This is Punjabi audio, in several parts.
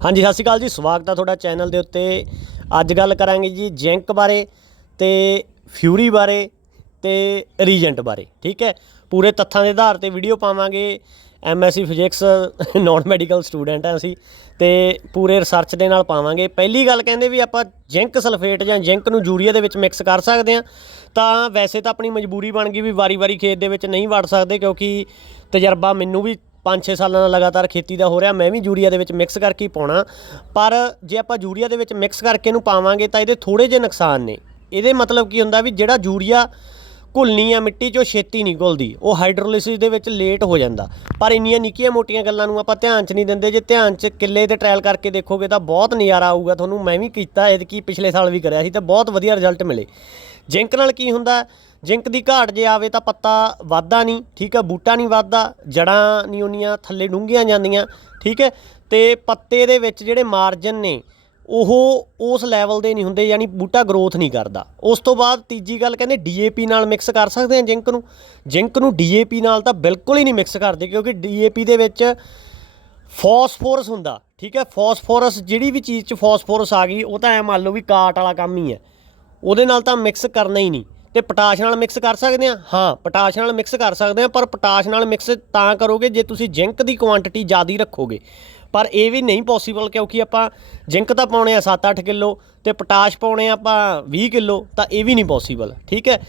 ਹਾਂਜੀ, ਸਤਿ ਸ਼੍ਰੀ ਅਕਾਲ ਜੀ। ਸਵਾਗਤ ਹੈ ਤੁਹਾਡਾ ਚੈਨਲ ਦੇ ਉੱਤੇ। ਅੱਜ ਗੱਲ ਕਰਾਂਗੇ ਜੀ ਜਿੰਕ ਬਾਰੇ ਤੇ ਫਿਊਰੀ ਬਾਰੇ ਤੇ ਰੀਜੈਂਟ ਬਾਰੇ, ਠੀਕ ਹੈ? ਪੂਰੇ ਤੱਥਾਂ ਦੇ ਆਧਾਰ ਤੇ ਵੀਡੀਓ ਪਾਵਾਂਗੇ। MSc physics, non medical student ਹਾਂ ਅਸੀਂ। ਤੇ ਪੂਰੇ ਰਿਸਰਚ ਦੇ ਨਾਲ ਪਾਵਾਂਗੇ। ਪਹਿਲੀ ਗੱਲ ਕਹਿੰਦੇ ਵੀ ਆਪਾਂ ਜਿੰਕ ਸਲਫੇਟ ਜਾਂ ਜਿੰਕ ਨੂੰ ਯੂਰੀਆ ਦੇ ਵਿੱਚ ਮਿਕਸ ਕਰ ਸਕਦੇ ਹਾਂ। ਤਾਂ ਵੈਸੇ ਤਾਂ ਆਪਣੀ ਮਜਬੂਰੀ ਬਣ ਗਈ ਵੀ ਵਾਰੀ-ਵਾਰੀ ਖੇਤ ਦੇ ਵਿੱਚ ਨਹੀਂ ਵੜ ਸਕਦੇ ਕਿਉਂਕਿ ਤਜਰਬਾ ਮੈਨੂੰ ਵੀ 5-6 ਸਾਲਾਂ ਦਾ ਲਗਾਤਾਰ ਖੇਤੀ ਦਾ ਹੋ ਰਿਹਾ, ਮੈਂ ਵੀ ਯੂਰੀਆ ਦੇ ਵਿੱਚ ਮਿਕਸ ਕਰਕੇ ਹੀ ਪਾਉਣਾ। ਪਰ ਜੇ ਆਪਾਂ ਯੂਰੀਆ ਦੇ ਵਿੱਚ ਮਿਕਸ ਕਰਕੇ ਇਹਨੂੰ ਪਾਵਾਂਗੇ ਤਾਂ ਇਹਦੇ ਥੋੜੇ ਜਿਹੇ ਨੁਕਸਾਨ ਨੇ। ਇਹਦੇ ਮਤਲਬ ਕੀ ਹੁੰਦਾ ਵੀ ਜਿਹੜਾ ਯੂਰੀਆ ਘੁਲਣੀ ਆ ਮਿੱਟੀ 'ਚੋਂ ਛੇਤੀ ਨਹੀਂ ਘੁਲਦੀ। ਉਹ ਹਾਈਡਰੋਲਿਸਿਸ ਦੇ ਵਿੱਚ ਲੇਟ ਹੋ ਜਾਂਦਾ। ਪਰ ਇੰਨੀਆਂ ਨਿੱਕੀਆਂ ਮੋਟੀਆਂ ਗੱਲਾਂ ਨੂੰ ਆਪਾਂ ਧਿਆਨ 'ਚ ਨਹੀਂ ਦਿੰਦੇ। ਜੇ ਧਿਆਨ 'ਚ ਕਿੱਲੇ ਤੇ ਟ੍ਰਾਇਲ ਕਰਕੇ ਦੇਖੋਗੇ ਤਾਂ ਬਹੁਤ ਨਜ਼ਾਰਾ ਆਊਗਾ। ਤੁਹਾਨੂੰ ਮੈਂ ਵੀ ਕੀਤਾ ਕੀ ਪਿਛਲੇ ਸਾਲ ਵੀ ਕਰਿਆ ਸੀ ਤਾਂ ਬਹੁਤ ਵਧੀਆ ਰਿਜ਼ਲਟ ਮਿਲੇ। ਜਿੰਕ ਨਾਲ ਕੀ ਹੁੰਦਾ? ਜਿੰਕ ਦੀ ਘਾਟ ਜੇ ਆਵੇ ਤਾਂ ਪੱਤਾ ਵੱਧਦਾ ਨਹੀਂ, ਠੀਕ ਹੈ ਬੂਟਾ ਨਹੀਂ ਵੱਧਦਾ, ਜੜਾਂ ਨਹੀਂ ਉਨੀਆਂ ਥੱਲੇ ਡੂੰਘੀਆਂ ਜਾਂਦੀਆਂ, ਠੀਕ ਹੈ? ਤੇ ਪੱਤੇ ਦੇ ਵਿੱਚ ਜਿਹੜੇ ਮਾਰਜਨ ਨੇ ਉਹ ਉਸ ਲੈਵਲ ਦੇ ਨਹੀਂ ਹੁੰਦੇ, ਯਾਨੀ ਬੂਟਾ ਗਰੋਥ ਨਹੀਂ ਕਰਦਾ। ਉਸ ਤੋਂ ਬਾਅਦ ਤੀਜੀ ਗੱਲ ਕਹਿੰਦੇ ਡੀਏਪੀ ਨਾਲ ਮਿਕਸ ਕਰ ਸਕਦੇ ਆ ਜਿੰਕ ਨੂੰ। ਜਿੰਕ ਨੂੰ ਡੀਏਪੀ ਨਾਲ ਤਾਂ ਬਿਲਕੁਲ ਹੀ ਨਹੀਂ ਮਿਕਸ ਕਰਦੇ, ਕਿਉਂਕਿ ਡੀਏਪੀ ਦੇ ਵਿੱਚ ਫਾਸਫੋਰਸ ਹੁੰਦਾ, ਠੀਕ ਹੈ? ਫਾਸਫੋਰਸ ਜਿਹੜੀ ਵੀ ਚੀਜ਼ 'ਚ ਫਾਸਫੋਰਸ ਆ ਗਈ, ਉਹ ਤਾਂ ਐ ਮੰਨ ਲਓ ਵੀ ਕਾਟ ਵਾਲਾ ਕੰਮ ਹੀ ਹੈ। ਉਹਦੇ ਨਾਲ ਤਾਂ ਮਿਕਸ ਕਰਨਾ ਹੀ ਨਹੀਂ। ਤੇ ਪੋਟਾਸ਼ ਨਾਲ ਮਿਕਸ ਕਰ ਸਕਦੇ ਆ ਹਾਂ ਪੋਟਾਸ਼ ਨਾਲ ਮਿਕਸ ਕਰ ਸਕਦੇ ਆ ਪਰ ਪੋਟਾਸ਼ ਨਾਲ ਮਿਕਸ ਤਾਂ ਕਰੋਗੇ ਜੇ ਤੁਸੀਂ ਜਿੰਕ ਦੀ ਕੁਆਂਟੀਟੀ ਜ਼ਿਆਦਾ ਰੱਖੋਗੇ। ਪਰ ਇਹ ਵੀ ਨਹੀਂ ਪੋਸੀਬਲ ਕਿਉਂਕਿ ਆਪਾਂ ਜਿੰਕ ਤਾਂ ਪਾਉਣੇ ਆ 7-8 ਕਿਲੋ ਤੇ ਪੋਟਾਸ਼ ਪਾਉਣੇ ਆ ਆਪਾਂ 20 ਕਿਲੋ, ਤਾਂ ਇਹ ਵੀ ਨਹੀਂ ਪੋਸੀਬਲ ਠੀਕ ਹੈ?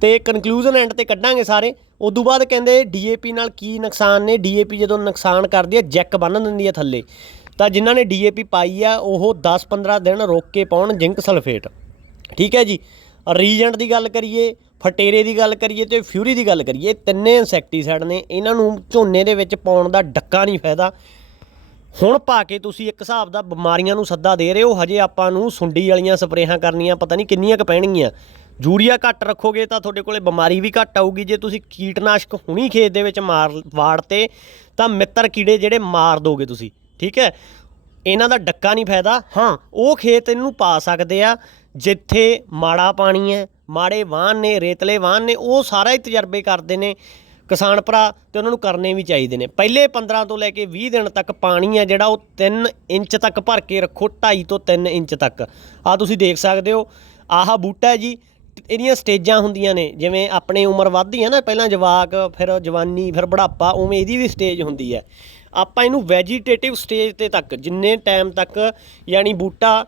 ਤੇ ਕਨਕਲੂਜਨ ਐਂਡ ਤੇ ਕੱਢਾਂਗੇ ਸਾਰੇ। ਉਦੋਂ ਬਾਅਦ ਕਹਿੰਦੇ ਡੀਏਪੀ ਨਾਲ ਕੀ ਨੁਕਸਾਨ ਨੇ? ਡੀਏਪੀ ਜਦੋਂ ਨੁਕਸਾਨ ਕਰਦੀ ਹੈ, ਜੈਕ ਬੰਨ ਦਿੰਦੀ ਹੈ ਥੱਲੇ। ਤਾਂ ਜਿਨ੍ਹਾਂ ਨੇ ਡੀਏਪੀ ਪਾਈ ਆ, ਉਹ 10-15 ਦਿਨ ਰੋਕ ਕੇ ਪਾਉਣ ਜਿੰਕ ਸਲਫੇਟ। ਠੀਕ ਹੈ ਜੀ? ਰੀਜੈਂਟ ਦੀ ਗੱਲ ਕਰੀਏ, ਫਟੇਰੇ ਦੀ ਗੱਲ ਕਰੀਏ ਤੇ ਫਿਊਰੀ ਦੀ ਗੱਲ ਕਰੀਏ ਤਿੰਨੇ ਇਨਸੈਕਟੀਸਾਈਡ ਨੇ। ਇਹਨਾਂ ਨੂੰ ਝੋਨੇ ਦੇ ਵਿੱਚ ਪਾਉਣ ਦਾ ਡੱਕਾ ਨਹੀਂ ਫਾਇਦਾ। ਹੁਣ ਪਾ ਕੇ ਤੁਸੀਂ ਇੱਕ ਹਿਸਾਬ ਦਾ ਬਿਮਾਰੀਆਂ ਨੂੰ ਸੱਦਾ ਦੇ ਰਹੇ ਹੋ, ਹਜੇ ਆਪਾਂ ਨੂੰ ਸੁੰਡੀ ਵਾਲੀਆਂ ਸਪਰੇਹਾਂ ਕਰਨੀਆਂ, ਪਤਾ ਨਹੀਂ ਕਿੰਨੀਆਂ ਕੁ ਪੈਣਗੀਆਂ। ਯੂਰੀਆ ਘੱਟ ਰੱਖੋਗੇ ਤਾਂ ਤੁਹਾਡੇ ਕੋਲੇ ਬਿਮਾਰੀ ਵੀ ਘੱਟ ਆਊਗੀ, ਜੇ ਤੁਸੀਂ ਕੀਟਨਾਸ਼ਕ ਹੁਣੀ ਖੇਤ ਦੇ ਵਿੱਚ ਮਾਰ, ਵਾੜਤੇ, ਤਾਂ ਮਿੱਤਰ ਕੀੜੇ ਜਿਹੜੇ ਮਾਰ ਦੋਗੇ ਤੁਸੀਂ, ਠੀਕ ਹੈ? ਇਹਨਾਂ ਦਾ ਡੱਕਾ ਨਹੀਂ ਫਾਇਦਾ। ਹਾਂ, ਉਹ ਖੇਤ ਇਹਨੂੰ ਪਾ ਸਕਦੇ ਆ, ਜਿੱਥੇ ਮਾੜਾ ਪਾਣੀ ਹੈ, ਮਾੜੇ ਵਾਹਨ ਨੇ, ਰੇਤਲੇ ਵਾਹਨ ਨੇ, ਉਹ ਸਾਰਾ ਹੀ ਤਜਰਬੇ ਕਰਦੇ ਨੇ। ਕਿਸਾਨ ਭਰਾ ਤੇ ਉਹਨਾਂ ਨੂੰ ਕਰਨੇ ਵੀ ਚਾਹੀਦੇ ਨੇ। ਪਹਿਲੇ 15 ਤੋਂ ਲੈ ਕੇ 20 ਦਿਨ ਤੱਕ ਪਾਣੀ ਆ ਜਿਹੜਾ ਉਹ 3 ਇੰਚ ਤੱਕ ਭਰ ਕੇ ਰੱਖੋ 2.5 ਤੋਂ 3 ਇੰਚ ਤੱਕ। ਆ ਤੁਸੀਂ ਦੇਖ ਸਕਦੇ ਹੋ, ਆਹ ਬੂਟਾ ਜੀ, ਇਹਦੀਆਂ ਸਟੇਜਾਂ ਹੁੰਦੀਆਂ ਨੇ, ਜਿਵੇਂ ਆਪਣੀ ਉਮਰ ਵੱਧਦੀ ਹੈ ਨਾ, ਪਹਿਲਾਂ ਜਵਾਕ, ਫਿਰ ਜਵਾਨੀ, ਫਿਰ ਬੁਢਾਪਾ, ਉਵੇਂ ਇਹਦੀ ਵੀ ਸਟੇਜ ਹੁੰਦੀ ਹੈ। ਆਪਾਂ ਇਹਨੂੰ ਵੈਜੀਟੇਟਿਵ ਸਟੇਜ ਤੇ ਤੱਕ, ਜਿੰਨੇ ਟਾਈਮ ਤੱਕ ਯਾਨੀ ਬੂਟਾ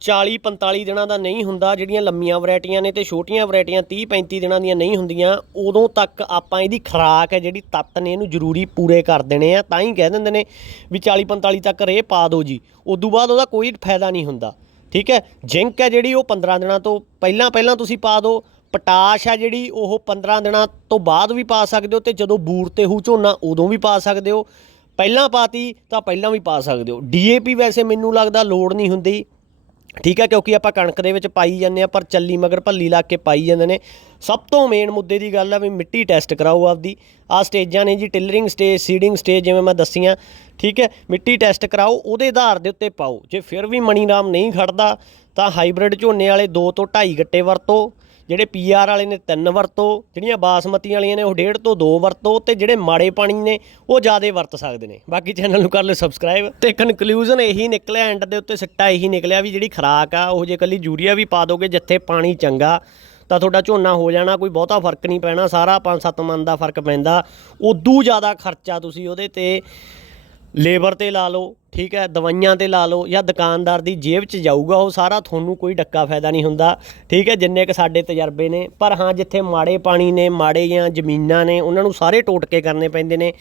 40 45 ਦਿਨਾਂ ਦਾ ਨਹੀਂ ਹੁੰਦਾ, ਜਿਹੜੀਆਂ ਲੰਮੀਆਂ ਵੈਰਾਈਟੀਆਂ ਨੇ ਤੇ ਛੋਟੀਆਂ ਵੈਰਾਈਟੀਆਂ 30 35 ਦਿਨਾਂ ਦੀਆਂ ਨਹੀਂ ਹੁੰਦੀਆਂ, ਉਦੋਂ ਤੱਕ ਆਪਾਂ ਇਹਦੀ ਖੁਰਾਕ ਹੈ ਜਿਹੜੀ ਤੱਤ ਨੇ ਇਹਨੂੰ ਜ਼ਰੂਰੀ ਪੂਰੇ ਕਰ ਦੇਣੇ ਆ। ਤਾਂ ਹੀ ਕਹਿ ਦਿੰਦੇ ਨੇ ਵੀ 40 45 ਤੱਕ ਰੇ ਪਾ ਦਿਓ ਜੀ। ਉਦੋਂ ਬਾਅਦ ਉਹਦਾ ਕੋਈ ਫਾਇਦਾ ਨਹੀਂ ਹੁੰਦਾ। ਠੀਕ ਹੈ? ਜਿੰਕ ਹੈ ਜਿਹੜੀ ਉਹ 15 ਦਿਨਾਂ ਤੋਂ ਪਹਿਲਾਂ ਪਹਿਲਾਂ ਤੁਸੀਂ ਪਾ ਦਿਓ ਪਟਾਸ਼ ਹੈ ਜਿਹੜੀ ਉਹ 15 ਦਿਨਾਂ ਤੋਂ ਬਾਅਦ ਵੀ ਪਾ ਸਕਦੇ ਹੋ ਤੇ ਜਦੋਂ ਬੂਰ ਤੇ ਹੂ ਝੋਨਾ ਉਦੋਂ ਵੀ ਪਾ ਸਕਦੇ ਹੋ। ਪਹਿਲਾਂ ਪਾਤੀ ਤਾਂ ਪਹਿਲਾਂ ਵੀ ਪਾ ਸਕਦੇ ਹੋ। ਡੀਏਪੀ ਵੈਸੇ ਮੈਨੂੰ ਲੱਗਦਾ ਲੋੜ ਨਹੀਂ ਹੁੰਦੀ। ਠੀਕ ਹੈ, ਕਿਉਂਕਿ ਆਪਾਂ ਕਣਕ ਦੇ ਵਿੱਚ ਪਾਈ ਜਾਂਦੇ ਆ ਪਰ ਚੱਲੀ ਮਗਰ ਭੱਲੀ ਲਾ ਕੇ ਪਾਈ ਜਾਂਦੇ ਨੇ। ਸਭ ਤੋਂ ਮੇਨ ਮੁੱਦੇ ਦੀ ਗੱਲ ਆ ਵੀ ਮਿੱਟੀ ਟੈਸਟ ਕਰਾਓ ਆਪਦੀ। ਆ ਸਟੇਜਾਂ ਨੇ ਜੀ ਟਿਲਰਿੰਗ ਸਟੇਜ ਸੀਡਿੰਗ ਸਟੇਜ ਜਿਵੇਂ ਮੈਂ ਦੱਸੀਆਂ, ਠੀਕ ਹੈ, ਮਿੱਟੀ ਟੈਸਟ ਕਰਾਓ, ਉਹਦੇ ਆਧਾਰ ਦੇ ਉੱਤੇ ਪਾਓ। ਜੇ ਫਿਰ ਵੀ ਮਣੀ ਰਾਮ ਨਹੀਂ ਖੜਦਾ, ਤਾਂ ਹਾਈਬ੍ਰਿਡ ਝੋਨੇ ਵਾਲੇ 2 ਤੋਂ 2.5 ਗੱਟੇ ਵਰਤੋ। ਜਿਹੜੇ ਪੀਆਰ ਵਾਲੇ ਨੇ ਤਿੰਨ ਵਰਤੋ, ਜਿਹੜੀਆਂ ਬਾਸਮਤੀ ਵਾਲੀਆਂ ਨੇ ਉਹ ਡੇਢ ਤੋਂ ਦੋ ਵਰਤੋ ਤੇ ਜਿਹੜੇ ਮਾੜੇ ਪਾਣੀ ਨੇ ਉਹ ਜ਼ਿਆਦਾ ਵਰਤ ਸਕਦੇ ਨੇ। ਬਾਕੀ ਚੈਨਲ ਨੂੰ ਕਰ ਲਿਓ ਸਬਸਕ੍ਰਾਈਬ ਤੇ ਕਨਕਲੂਜਨ ਇਹੀ ਨਿਕਲਿਆ ਐਂਡ ਦੇ ਉੱਤੇ ਸਿੱਟਾ ਇਹੀ ਨਿਕਲਿਆ ਵੀ ਜਿਹੜੀ ਖਰਾਕ ਆ, ਉਹ ਜੇ ਕੱਲੀ ਯੂਰੀਆ ਵੀ ਪਾ ਦੋਗੇ ਜਿੱਥੇ ਪਾਣੀ ਚੰਗਾ, ਤਾਂ ਤੁਹਾਡਾ ਝੋਨਾ ਹੋ ਜਾਣਾ, ਕੋਈ ਬਹੁਤਾ ਫ਼ਰਕ ਨਹੀਂ ਪੈਣਾ, ਸਾਰਾ 5-7 ਮਨ ਦਾ ਫ਼ਰਕ ਪੈਂਦਾ। ਉਦੋਂ ਜ਼ਿਆਦਾ ਖਰਚਾ ਤੁਸੀਂ ਉਹਦੇ ਤੇ ਲੇਬਰ ਤੇ ਲਾ ਲਓ, ਠੀਕ ਹੈ, ਦਵਾਈਆਂ ਤੇ ਲਾ ਲਓ ਜਾਂ ਦੁਕਾਨਦਾਰ ਦੀ ਜੇਬ 'ਚ ਜਾਊਗਾ, ਉਹ ਸਾਰਾ ਤੁਹਾਨੂੰ ਕੋਈ ਡੱਕਾ ਫਾਇਦਾ ਨਹੀਂ ਹੁੰਦਾ, ਠੀਕ ਹੈ, ਜਿੰਨੇ ਕ ਸਾਡੇ ਤਜਰਬੇ ਨੇ। ਪਰ ਹਾਂ, ਜਿੱਥੇ ਮਾੜੇ ਪਾਣੀ ਨੇ, ਮਾੜੇ ਜਾਂ ਜ਼ਮੀਨਾਂ ਨੇ, ਉਹਨਾਂ ਨੂੰ ਸਾਰੇ ਟੋਟਕੇ ਕਰਨੇ ਪੈਂਦੇ ਨੇ,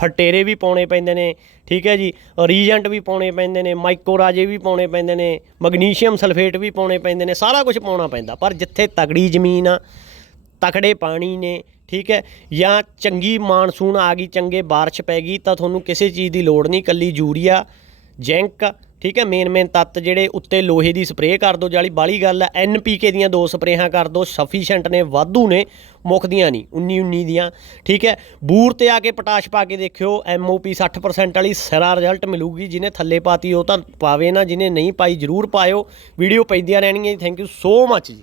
ਫਟੇਰੇ ਵੀ ਪਾਉਣੇ ਪੈਂਦੇ ਨੇ, ਠੀਕ ਹੈ ਜੀ, ਰੀਜੈਂਟ ਵੀ ਪਾਉਣੇ ਪੈਂਦੇ ਨੇ, ਮਾਈਕੋਰਾਜੇ ਵੀ ਪਾਉਣੇ ਪੈਂਦੇ ਨੇ, ਮੈਗਨੀਸ਼ੀਅਮ ਸਲਫੇਟ ਵੀ ਪਾਉਣੇ ਪੈਂਦੇ ਨੇ, ਸਾਰਾ ਕੁਝ ਪਾਉਣਾ ਪੈਂਦਾ। ਪਰ ਜਿੱਥੇ ਤਗੜੀ ਜ਼ਮੀਨ ਆ ਤਕੜੇ ਪਾਣੀ ਨੇ, ਠੀਕ ਹੈ? ਜਾਂ ਚੰਗੀ ਮਾਨਸੂਨ ਆ ਗਈ, ਚੰਗੇ ਬਾਰਿਸ਼ ਪੈ ਗਈ, ਤਾਂ ਤੁਹਾਨੂੰ ਕਿਸੇ ਚੀਜ਼ ਦੀ ਲੋੜ ਨਹੀਂ ਕੱਲੀ ਯੂਰੀਆ, ਜਿੰਕ, ਠੀਕ ਹੈ? ਮੇਨ ਮੇਨ ਤੱਤ ਜਿਹੜੇ ਉੱਤੇ ਲੋਹੇ ਦੀ ਸਪਰੇਅ ਕਰ ਦਿਓ, ਜਾਲੀ ਬਾਲੀ ਗੱਲ ਹੈ ਐਨਪੀਕੇ ਦੀਆਂ ਦੋ ਸਪਰੇਹਾਂ ਕਰ ਦਿਓ ਸਫੀਸ਼ੀਐਂਟ ਨੇ, ਵਾਧੂ ਨੇ ਮੁੱਕਦੀਆਂ ਨਹੀਂ 19 19 ਦੀਆਂ, ਠੀਕ ਹੈ? ਬੂਰ ਤੇ ਆ ਕੇ ਪਟਾਸ਼ ਪਾ ਕੇ ਦੇਖਿਓ ਐਮਓਪੀ 60% ਵਾਲੀ ਸਿਰਾ ਰਿਜ਼ਲਟ ਮਿਲੂਗੀ, ਜਿਹਨੇ ਥੱਲੇ ਪਾਤੀ ਉਹ ਤਾਂ ਪਾਵੇ ਨਾ, ਜਿਹਨੇ ਨਹੀਂ ਪਾਈ ਜਰੂਰ ਪਾਇਓ, ਵੀਡੀਓ ਪੈਂਦੀਆਂ ਰਹਿਣਗੀਆਂ ਥੈਂਕ ਯੂ ਸੋ ਮੱਚ ਜੀ।